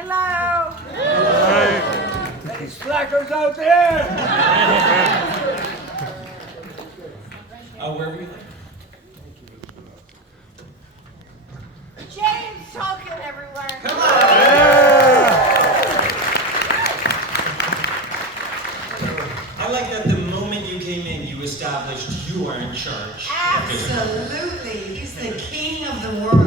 Hello. Hey. Any slackers out there? Wherever you like. James Tolkan, everyone. I like that the moment you came in, you established you are in charge. Absolutely. He's the king of the world.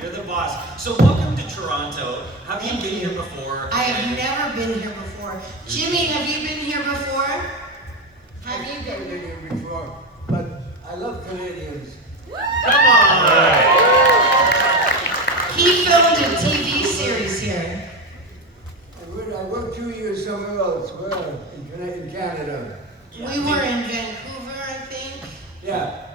You're the boss. So welcome to Toronto. Have you been here before? I have never been here before. Jimmy, have you been here before? Have you I've been been here before, but I love Canadians. Come on! He filmed a TV series here. I worked 2 years somewhere else. Where? In Canada. Yeah, We were in Vancouver, I think. Yeah.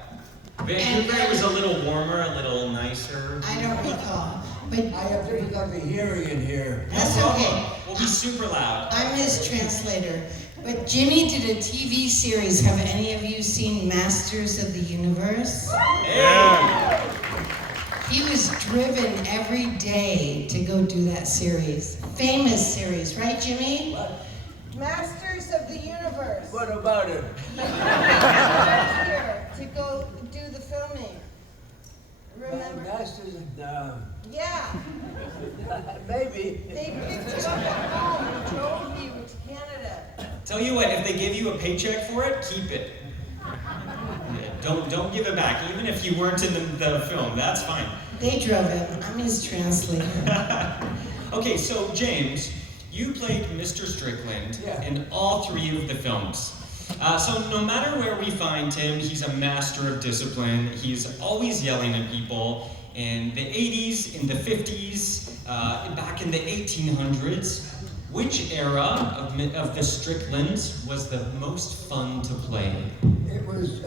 Vancouver was a little warmer, a little nicer. I don't recall. But I have difficulty hearing in here. that's okay. We'll be super loud. I'm his translator. But Jimmy did a TV series. Have any of you seen Masters of the Universe? Hey! He was driven every day to go do that series. Famous series, right, Jimmy? What? Masters of the Universe. What about it? Last year to go do the filming. Remember? Masters of Yeah. maybe. They picked you up at home and drove you to Canada. Tell you what, if they give you a paycheck for it, keep it. Yeah, don't give it back, even if you weren't in the film. That's fine. They drove him. I'm his translator. Okay, so James, you played Mr. Strickland Yeah. in all 3 of the films. So no matter where we find him, he's a master of discipline. He's always yelling at people. In the 80s, in the 50s, back in the 1800s, which era of the Stricklands was the most fun to play? It was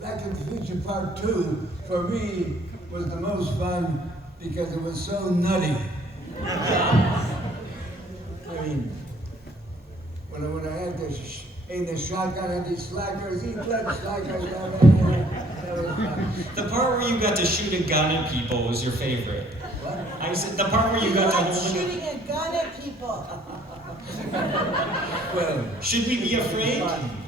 Back to the Future Part 2, for me, was the most fun because it was so nutty. I mean, when I had to aim the shotgun at these slackers, he blood slackers down there. That was fun. The part where you got to shoot a gun at people was your favorite. What? I said the part where you got to like hold a gun. shooting a gun at people. Well, Should we be afraid?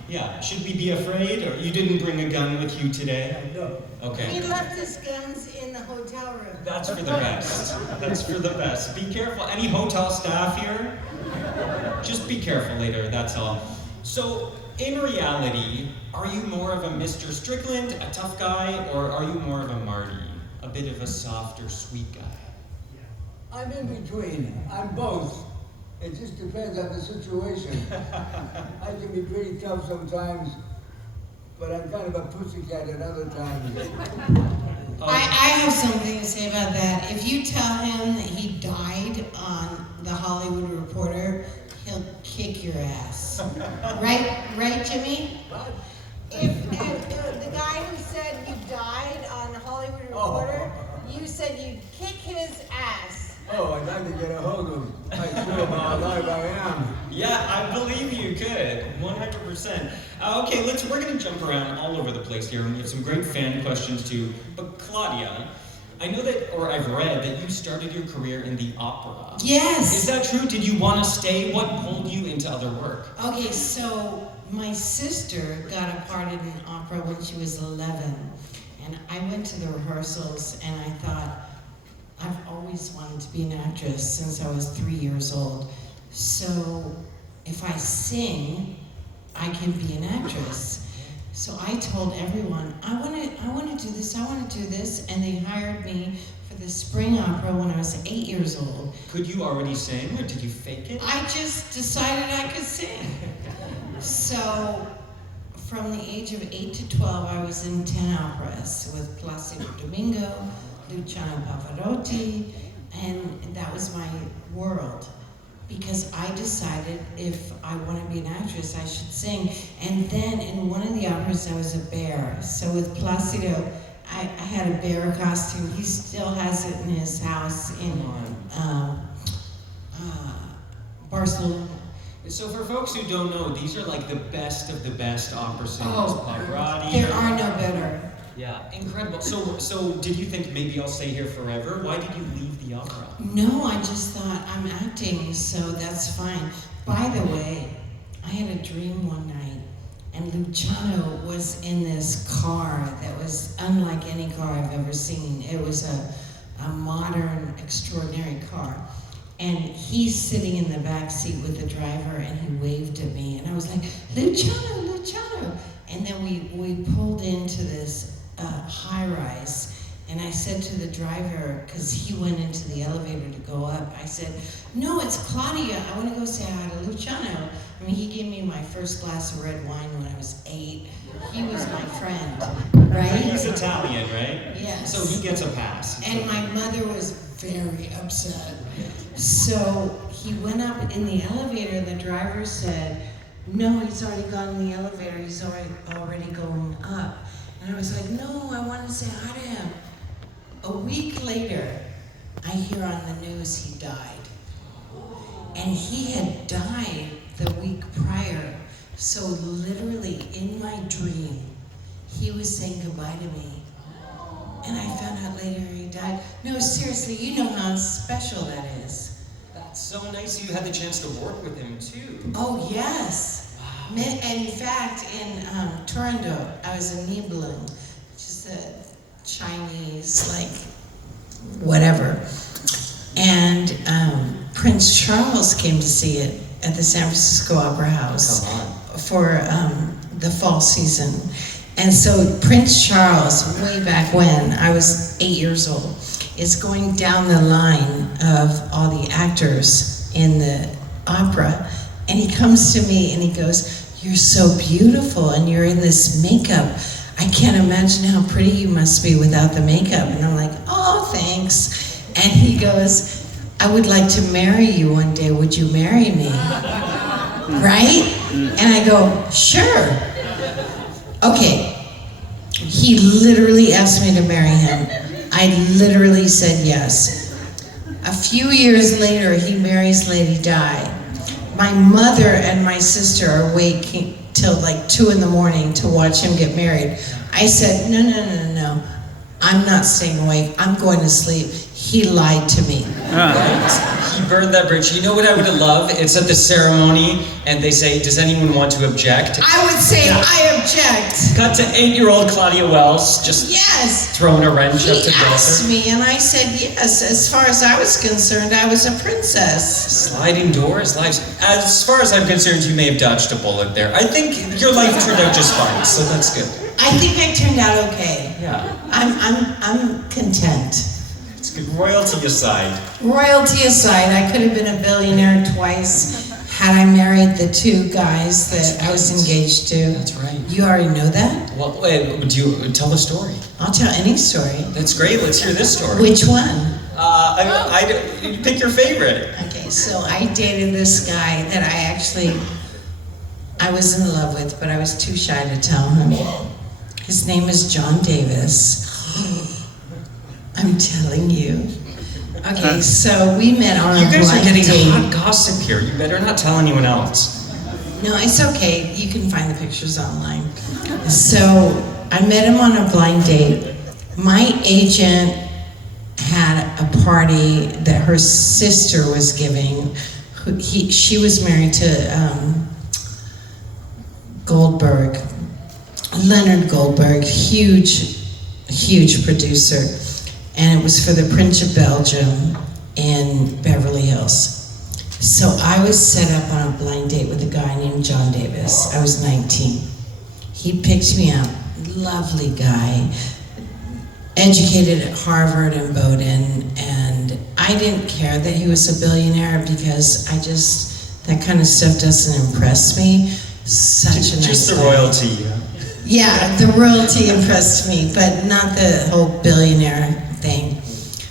Yeah, should we be afraid? Or you didn't bring a gun with you today? no. Okay. He left his guns in the hotel room. That's for the best. That's for the best. Be careful. Any hotel staff here? Just be careful later, that's all. So, in reality, are you more of a Mr. Strickland, a tough guy, or are you more of a Marty? A bit of a softer, sweet guy? I'm in between. I'm both. It just depends on the situation. I can be pretty tough sometimes, but I'm kind of a pussycat at other times. I have something to say about that. If you tell him that he died on The Hollywood Reporter, he'll kick your ass. Right, Jimmy? What? If the guy who said you died on Hollywood Reporter, you said you'd kick his ass. Oh, I'd like to get a hold of him. I swear how alive I am. Yeah, I believe you could, 100%. Okay, we're gonna jump around all over the place here, and we have some great fan questions too. But Claudia, I know that, or I've read that you started your career in the opera. Yes. Is that true? Did you want to stay? What pulled you into other work? Okay, so my sister got a part in an opera when she was 11, and I went to the rehearsals and I thought, I've always wanted to be an actress since I was 3 years old. So if I sing, I can be an actress. So I told everyone, I want to do this, I want to do this, and they hired me for the spring opera when I was 8 years old. Could you already sing, or did you fake it? I just decided I could sing. So from the age of 8 to 12, I was in 10 operas with Placido Domingo, Luciano Pavarotti, and that was my world. Because I decided if I want to be an actress, I should sing. And then in one of the operas, I was a bear. So with Placido, I had a bear costume. He still has it in his house in Barcelona. So for folks who don't know, these are like the best of the best opera singers. Oh, Pavarotti. there are no better. Yeah, incredible. So did you think maybe I'll stay here forever? Why did you leave the opera? No, I just thought I'm acting, so that's fine. By the way, I had a dream one night, and Luciano was in this car that was unlike any car I've ever seen. It was a modern, extraordinary car. And he's sitting in the back seat with the driver, and he waved at me, and I was like, Luciano, Luciano. And then we pulled into this high-rise, and I said to the driver, because he went into the elevator to go up, I said, no, it's Claudia. I want to go say hi to Luciano. I mean, he gave me my first glass of red wine when I was 8. He was my friend, right? He's Italian, right? Yes. So he gets a pass. And my mother was very upset. So he went up in the elevator, and the driver said, no, he's already gone in the elevator. He's already going up. And I was like, no, I want to say hi to him. A week later, I hear on the news he died. And he had died the week prior. So literally in my dream, he was saying goodbye to me. And I found out later he died. No, seriously, you know how special that is. That's so nice you had the chance to work with him too. Oh, yes. Wow. And in fact, in Toronto, I was in Nibelung, which is a Chinese, like, whatever. And Prince Charles came to see it at the San Francisco Opera House for the fall season. And so Prince Charles, way back when, I was 8 years old, is going down the line of all the actors in the opera, and he comes to me and he goes, you're so beautiful and you're in this makeup. I can't imagine how pretty you must be without the makeup. And I'm like, oh, thanks. And he goes, I would like to marry you one day. Would you marry me? Right? And I go, sure. Okay. He literally asked me to marry him. I literally said yes. A few years later, he marries Lady Di. My mother and my sister are awake till like 2 in the morning to watch him get married. I said, no. I'm not staying awake. I'm going to sleep. He lied to me. He burned that bridge. You know what I would love? It's at the ceremony, and they say, does anyone want to object? I would say, I object. Cut to 8-year-old Claudia Wells, just throwing a wrench up to He asked her. me, and I said yes. As far as I was concerned, I was a princess. Sliding doors, lives. As far as I'm concerned, you may have dodged a bullet there. I think your life turned out just fine, so that's good. I think I turned out okay. Yeah. I'm content. It's good. Royalty aside. Royalty aside, I could have been a billionaire twice had I married the 2 guys that I was engaged to. That's right. You already know that? Well, would you tell the story? I'll tell any story. That's great. Let's hear this story. Which one? You pick your favorite. Okay, so I dated this guy that I was in love with, but I was too shy to tell him. His name is John Davis. I'm telling you. Okay, so we met on a blind date. You guys are getting hot gossip here. You better not tell anyone else. No, it's okay. You can find the pictures online. So I met him on a blind date. My agent had a party that her sister was giving. She was married to Goldberg, Leonard Goldberg, huge producer. And it was for the Prince of Belgium in Beverly Hills. So I was set up on a blind date with a guy named John Davis. I was 19. He picked me up, lovely guy, educated at Harvard and Bowdoin, and I didn't care that he was a billionaire because that kind of stuff doesn't impress me. Such a nice Just the guy. royalty. Yeah, the royalty impressed me, but not the whole billionaire thing.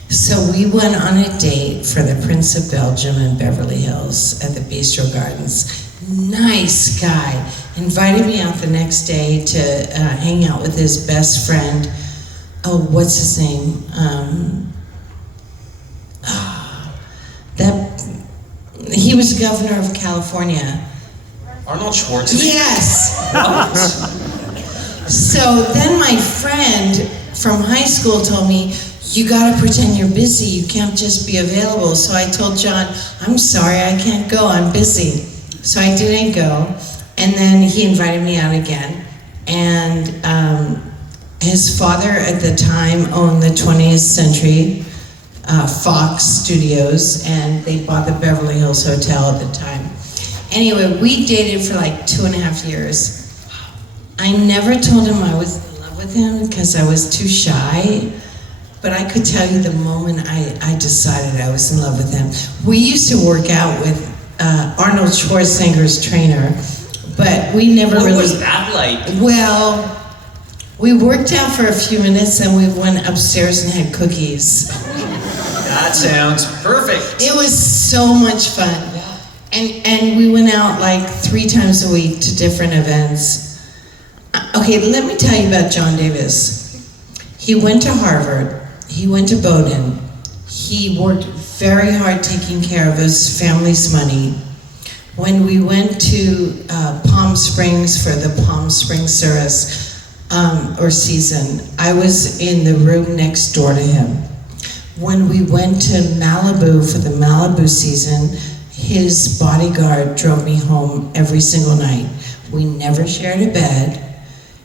So we went on a date for the Prince of Belgium in Beverly Hills at the Bistro Gardens. Nice guy. Invited me out the next day to hang out with his best friend. Oh, what's his name? He was governor of California. Arnold Schwarzenegger? Yes. So then my friend from high school told me, you gotta pretend you're busy, you can't just be available. So I told John, I'm sorry, I can't go, I'm busy. So I didn't go, and then he invited me out again. And his father at the time owned the 20th Century Fox Studios, and they bought the Beverly Hills Hotel at the time. Anyway, we dated for like 2.5 years. I never told him I was in love with him because I was too shy, but I could tell you the moment I decided I was in love with him. We used to work out with Arnold Schwarzenegger's trainer, but we never really... What was that like? Well, we worked out for a few minutes and we went upstairs and had cookies. That sounds perfect. It was so much fun. And we went out like 3 times a week to different events. Okay, let me tell you about John Davis. He went to Harvard, he went to Bowdoin, he worked very hard taking care of his family's money. When we went to Palm Springs for the Palm Springs service or season, I was in the room next door to him. When we went to Malibu for the Malibu season, his bodyguard drove me home every single night. We never shared a bed.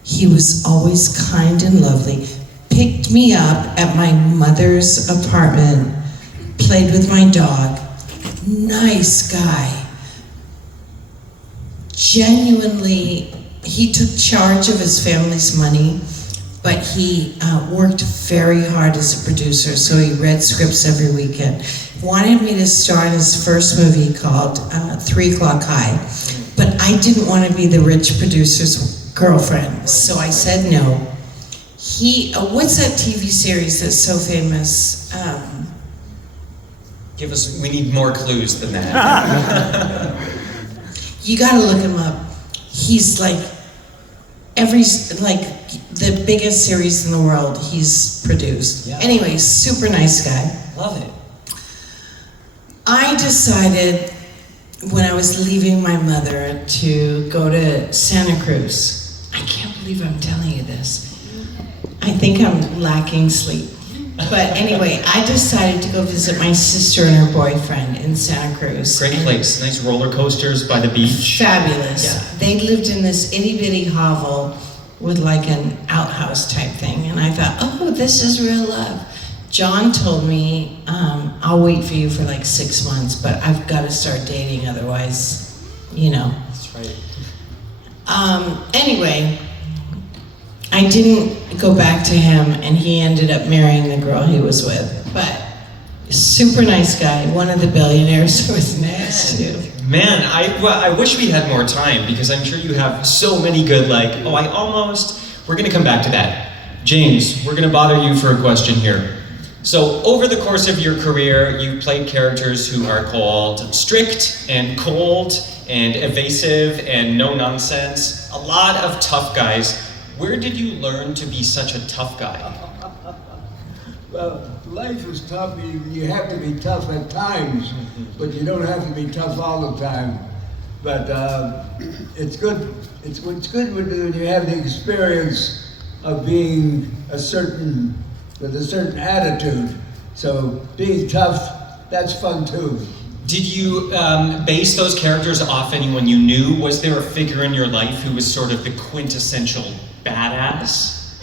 He was always kind and lovely. Picked me up at my mother's apartment, played with my dog. Nice guy. Genuinely, he took charge of his family's money, but he worked very hard as a producer, so he read scripts every weekend. Wanted me to star in his first movie called 3 O'Clock High, but I didn't want to be the rich producer's girlfriend, so I said no. He, what's that TV series that's so famous? Give us, we need more clues than that. You gotta look him up. He's like, the biggest series in the world he's produced. Yeah. Anyway, super nice guy. Love it. I decided when I was leaving my mother to go to Santa Cruz. I can't believe I'm telling you this. I think I'm lacking sleep. But anyway, I decided to go visit my sister and her boyfriend in Santa Cruz. Great place. Nice roller coasters by the beach. Fabulous. Yeah. They lived in this itty bitty hovel with like an outhouse type thing. And I thought, oh, this is real love. John told me, I'll wait for you for like 6 months, but I've got to start dating, otherwise, you know. That's right. Anyway, I didn't go back to him, and he ended up marrying the girl he was with. But super nice guy, one of the billionaires who was nice too. Man, I wish we had more time, because I'm sure you have so many good, we're gonna come back to that. James, we're gonna bother you for a question here. So over the course of your career, you played characters who are called strict and cold and evasive and no nonsense. A lot of tough guys. Where did you learn to be such a tough guy? Well, life is tough. You have to be tough at times, but you don't have to be tough all the time. But it's good. It's good when you have the experience of being with a certain attitude. So being tough, that's fun too. Did you base those characters off anyone you knew? Was there a figure in your life who was sort of the quintessential badass?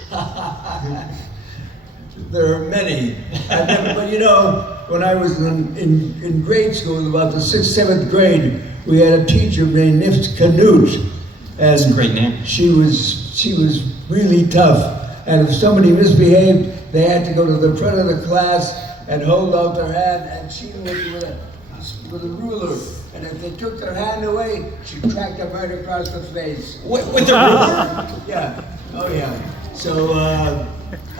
There are many. But you know, when I was in grade school, about the 6th, 7th grade, we had a teacher named Nifs Canute. That's a great name. She was really tough. And if somebody misbehaved, they had to go to the front of the class and hold out their hand, and she was with a ruler. And if they took their hand away, she cracked them right across the face. With the ruler? Yeah. Oh yeah. So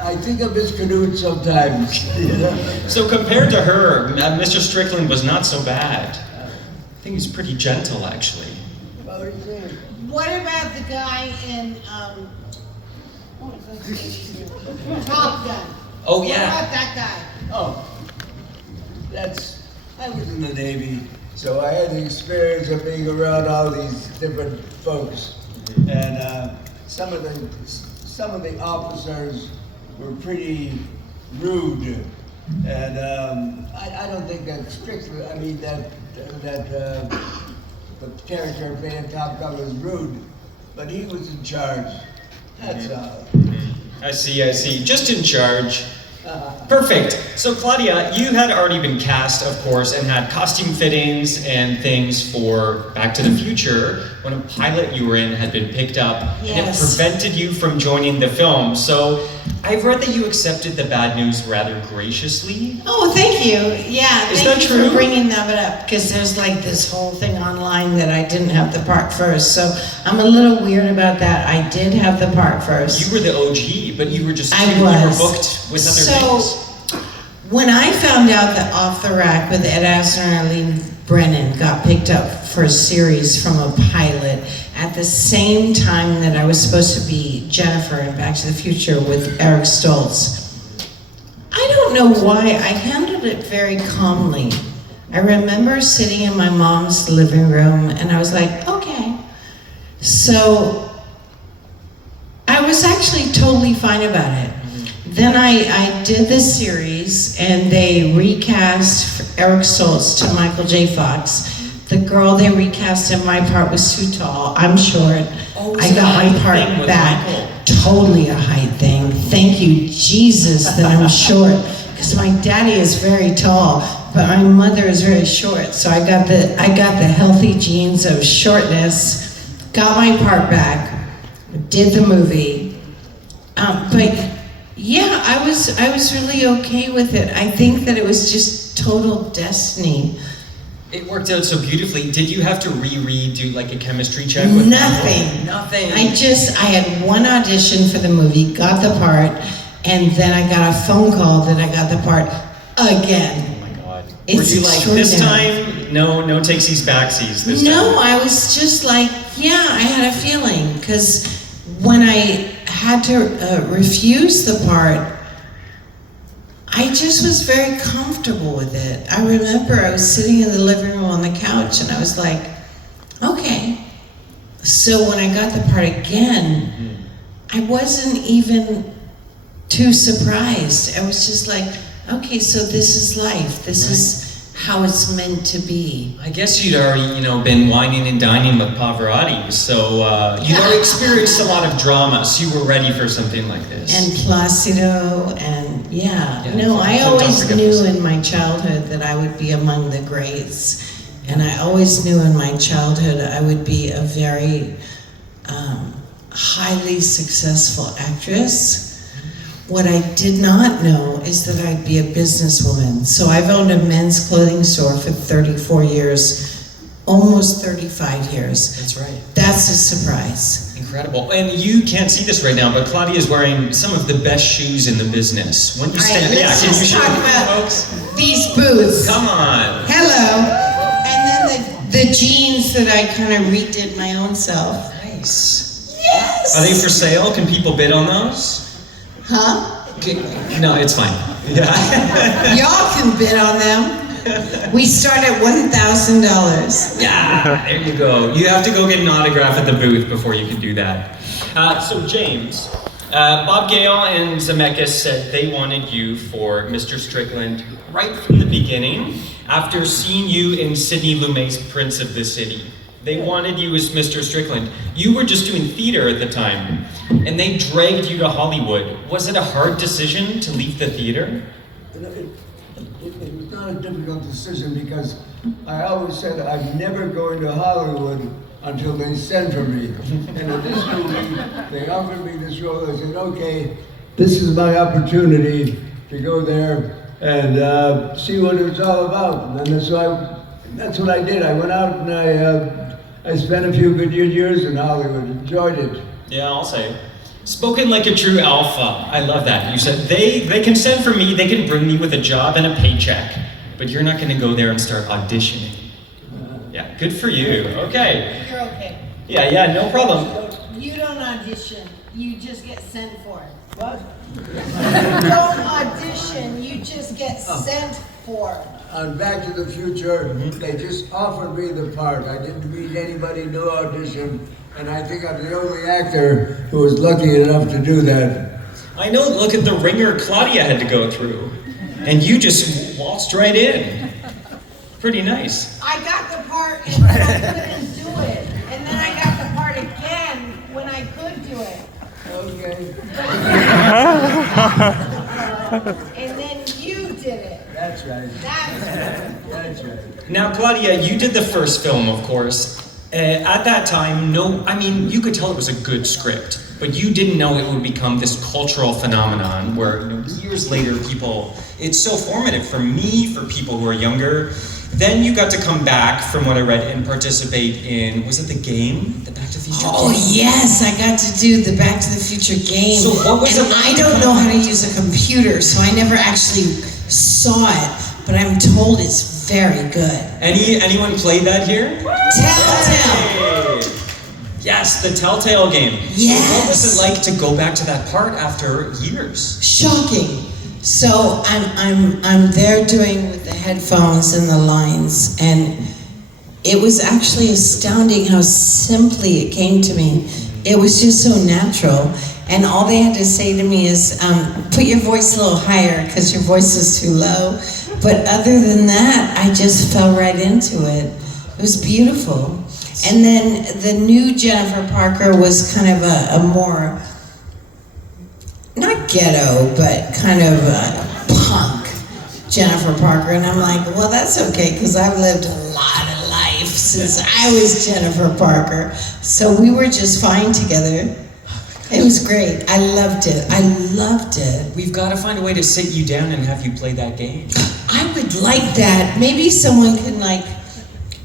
I think of Miss Canute sometimes. You know? So compared to her, Mr. Strickland was not so bad. I think he's pretty gentle, actually. What about the guy in Top Gun? Oh yeah. What about that guy? Oh, I was in the Navy, so I had the experience of being around all these different folks. And some of some of the officers were pretty rude, and I don't think that strictly. I mean that the character playing Top Gun was rude, but he was in charge. That's all. I see. Just in charge. Perfect. So Claudia, you had already been cast, of course, and had costume fittings and things for Back to the Future when a pilot you were in had been picked up and it Yes. prevented you from joining the film. So I've read that you accepted the bad news rather graciously. Oh, thank you. Yeah, Is thank that you true? for bringing that up, because there's like this whole thing online that I didn't have the part first. So I'm a little weird about that. I did have the part first. You were the OG, but you were just I you were was. booked with other So, things. when I found out that Off the Rack with Ed Asner and Eileen Brennan got picked up for a series from a pilot at the same time that I was supposed to be Jennifer in Back to the Future with Eric Stoltz, I don't know why, I handled it very calmly. I remember sitting in my mom's living room and I was like, okay. So I was actually totally fine about it. Then I did this series and they recast Eric Stoltz to Michael J. Fox. The girl they recast in my part was too tall. I'm short. Oh, I got my thing part with back. Michael. Totally a height thing. Thank you, Jesus, that I'm short. Because my daddy is very tall, but my mother is very short. So I got the healthy genes of shortness. Got my part back. Did the movie. But yeah, I was really okay with it. I think that it was just total destiny. It worked out so beautifully. Did you have to redo like a chemistry check with Nothing. Michael? Nothing. I had one audition for the movie, got the part, and then I got a phone call that I got the part again. Oh my God. It's Were you like, this extraordinary. time, no takesies, backsies this time? No, I was just like, yeah, I had a feeling, because when I had to refuse the part, I just was very comfortable with it. I remember I was sitting in the living room on the couch and I was like, okay. So when I got the part again, I wasn't even too surprised. I was just like, okay, so this is life. This is how it's meant to be. I guess you'd already, been whining and dining with Pavarotti, so you'd already experienced a lot of drama, so you were ready for something like this. And Placido, and yeah. Yeah, No, I so don't always forget knew this. in my childhood that I would be among the greats. And I always knew in my childhood I would be a very highly successful actress. What I did not know is that I'd be a businesswoman. So I've owned a men's clothing store for 34 years, almost 35 years. That's right. That's a surprise. Incredible. And you can't see this right now, but Claudia is wearing some of the best shoes in the business. When you All right, stand, let's can you just show talk them, about folks? these boots. Come on. Hello. And then the jeans that I kind of redid my own self. Nice. Yes. Are they for sale? Can people bid on those? Huh? No, it's fine. Yeah. Y'all can bid on them. We start at $1,000. Yeah, there you go. You have to go get an autograph at the booth before you can do that. So James, Bob Gale and Zemeckis said they wanted you for Mr. Strickland right from the beginning after seeing you in Sidney Lumet's Prince of the City. They wanted you as Mr. Strickland. You were just doing theater at the time, and they dragged you to Hollywood. Was it a hard decision to leave the theater? It was not a difficult decision because I always said I'm never going to Hollywood until they send for me. And at this movie, they offered me this role. I said, okay, this is my opportunity to go there and see what it's all about. And that's what I did. I went out and I spent a few good years in Hollywood, enjoyed it. Yeah, I'll say. Spoken like a true alpha. I love that. You said, they can send for me, they can bring me with a job and a paycheck, but you're not going to go there and start auditioning. Yeah, good for you. Okay. You're okay. Yeah, no problem. You don't audition. You just get sent for. What? You don't audition. You just get sent for. On Back to the Future, they just offered me the part. I didn't meet anybody, no audition, And I think I'm the only actor who was lucky enough to do that. I know, look at the ringer Claudia had to go through. And you just waltzed right in. Pretty nice. I got the part and then I couldn't do it. And then I got the part again when I could do it. Okay. And then you did it. That's right. That's right. That's right. Now, Claudia, you did the first film, of course. At that time, you could tell it was a good script, but you didn't know it would become this cultural phenomenon where, years later, it's so formative for me, for people who are younger. Then you got to come back, from what I read, and participate in, was it the game? The Back to the Future game? Oh yes, I got to do the Back to the Future game. So what was and it? I don't know how to use a computer, so I never actually saw it, but I'm told it's very good. Anyone play that here? Telltale. Hey! Yes, the Telltale game. Yes. So what was it like to go back to that part after years? Shocking. So I'm there doing with the headphones and the lines, and it was actually astounding how simply it came to me. It was just so natural, and all they had to say to me is, put your voice a little higher because your voice is too low. But other than that, I just fell right into it. It was beautiful. And then the new Jennifer Parker was kind of a more, not ghetto, but kind of punk Jennifer Parker. And I'm like, well, that's okay, because I've lived a lot of life since I was Jennifer Parker. So we were just fine together. It was great. I loved it. I loved it. We've got to find a way to sit you down and have you play that game. I would like that. Maybe someone can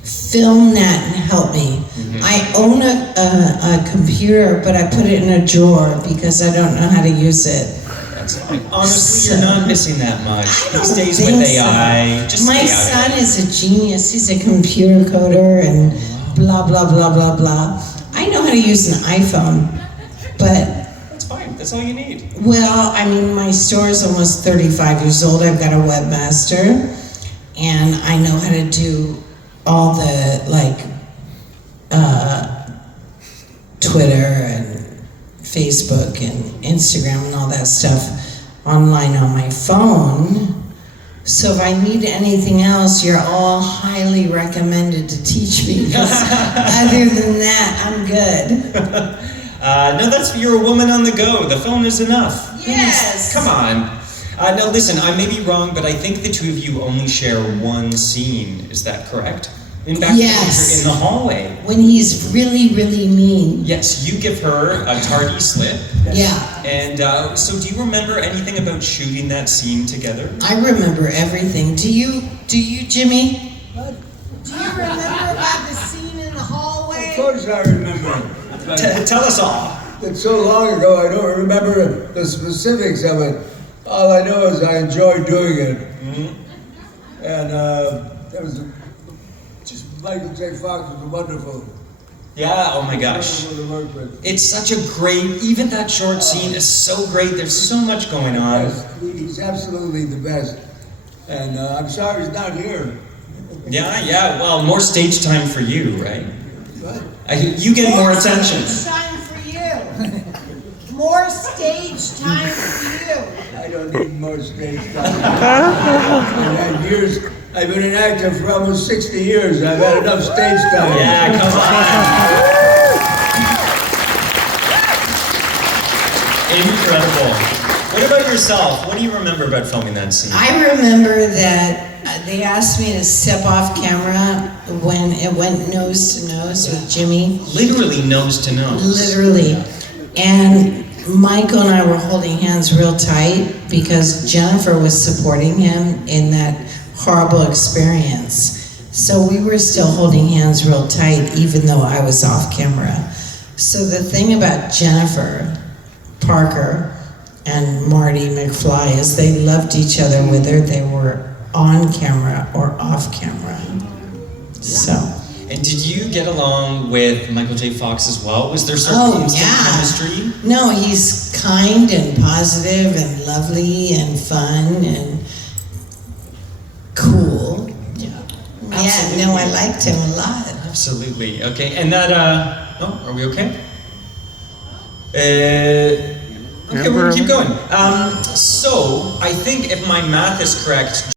film that and help me. Mm-hmm. I own a computer, but I put it in a drawer because I don't know how to use it. That's fine. Honestly, you're not missing that much. I don't These days think with so. AI, just My stay out son of it. is a genius. He's a computer coder and blah, blah, blah, blah, blah. I know how to use an iPhone, but That's fine. That's all you need. well, I mean, my store is almost 35 years old. I've got a webmaster, and I know how to do all the Twitter and Facebook and Instagram and all that stuff online on my phone. So if I need anything else, you're all highly recommended to teach me. 'Cause other than that, I'm good. No, you're a woman on the go. The phone is enough. Yes. Come on. Now listen, I may be wrong, but I think the two of you only share one scene. Is that correct? In Back to the Yes. Future, in the hallway. When he's really, really mean. Yes, you give her a tardy slip. Yeah. And so do you remember anything about shooting that scene together? I remember everything. Do you, Jimmy? What? Do you remember about the scene in the hallway? Of course I remember. But Tell us all. it's so long ago, I don't remember the specifics of it. All I know is I enjoyed doing it. And it was just Michael J. Fox was wonderful. Yeah, oh my gosh. Wonderful to work with. It's such a great, even that short scene is so great. There's so much going on. Yes, he's absolutely the best. And I'm sorry he's not here. Yeah, well, more stage time for you, right? But You get more attention. Stage time for you. More stage time for you. I don't need more stage time. I've been an actor for almost 60 years. I've had enough stage time. Yeah, come on. Incredible. What about yourself? What do you remember about filming that scene? I remember that they asked me to step off camera when it went nose to nose with Jimmy. Literally nose to nose. Literally. And Michael and I were holding hands real tight because Jennifer was supporting him in that horrible experience. So we were still holding hands real tight even though I was off camera. So the thing about Jennifer Parker and Marty McFly is they loved each other whether they were on camera or off camera. So. And did you get along with Michael J. Fox as well? Was there sort of instant chemistry? No, he's kind and positive and lovely and fun and cool. Yeah. Yeah, no, I liked him a lot. Absolutely. Okay, and that No? Are we okay? Okay, we're gonna keep going. So, I think if my math is correct,